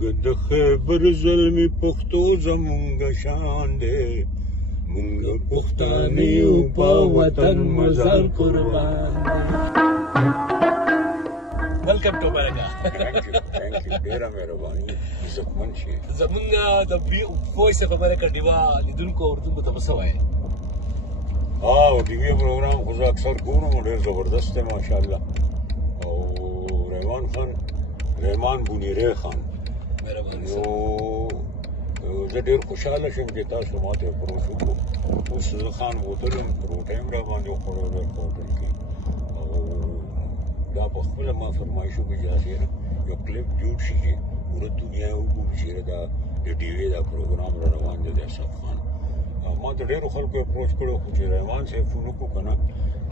د خیبر زلمی پښتو زمونږ شان دی مونږ پښتانه یو په وطن مزل قربان ویلکم ټو امریکا تھینک یو ډیره مهرباني عزتمن شي زمونږ د وایس اف امریکا ډیوا لیدونکو اردو ته څه وایي ټي وي پروګرام خو زه اکثر ګورم ډېر زبردست دی ماشاءالله او رحمان بونیری خان مهرباني نو زه ډېر خوشحاله شم چې تاسو ماته اپروچ وکړو اوس زه خان بوتل یم پروټین را باندې وخوړو ډېر په هوټل کې او دا په خپله ما فرمایشو کې چې یو کلپ جوړ شي چې پوره دنیا وګوري چې دا د ټي وي دا پروګرام را روان دی د اشرف خان ما د ډېرو خلکو اپروچ کړو خو چې رحمان صاحب فون وکړو که نه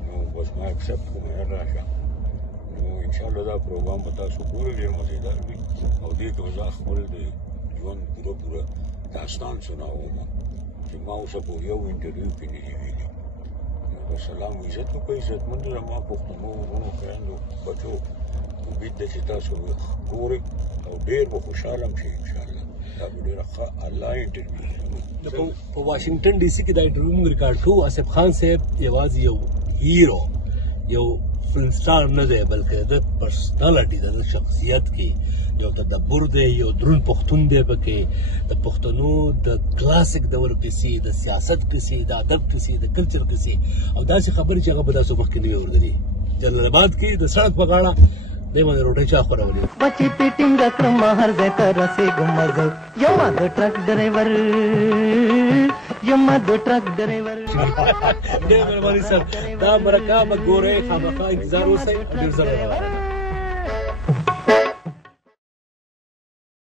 نو بس ما اکسپټ کوم هر راشه نو انشاءالله دا پروګرام به تاسو ګورئ ډېر مزېدار وي او دې کې به زه خپل د ژوند پوره داستان سناوم چې ما اوسه پورې یو انټرویو کې نه دي ویلي نو بس سلام عزت وکړئ عزتمندو زما پښتنو وروڼو خویندو بچو امید ده چې تاسو ګورئ او ډېر به خوشحاله هم شئ انشاءالله دا به ډېره ښه الله انټرویو په واشنگټن ډي سي کې دا انټرویو موږ ریکارډ کړو آصف خان صاحب یوازې یو هیرو یو فلم سټار نه دی بلکې د پرسنالټي د شخصیت کې یو تدبر دی یو دروند پښتون دی پکې د پښتنو د کلاسیک دور کیسې د سیاست کیسې د ادب کیسې د کلچر کیسې او داسې خبرې چې هغه به تاسو مخکې نه وي اورېدلې جلال آباد کې د سړک په غاړه دی باندې روټۍ چا خورولې بچی پیټینګ کړم هر ځای ته رسېږم مزه یما د ټرک ډرایور ډېر مهرباني صاحب دا مرکه به ګورئ خامخا انتظار اوسئ ډېر زر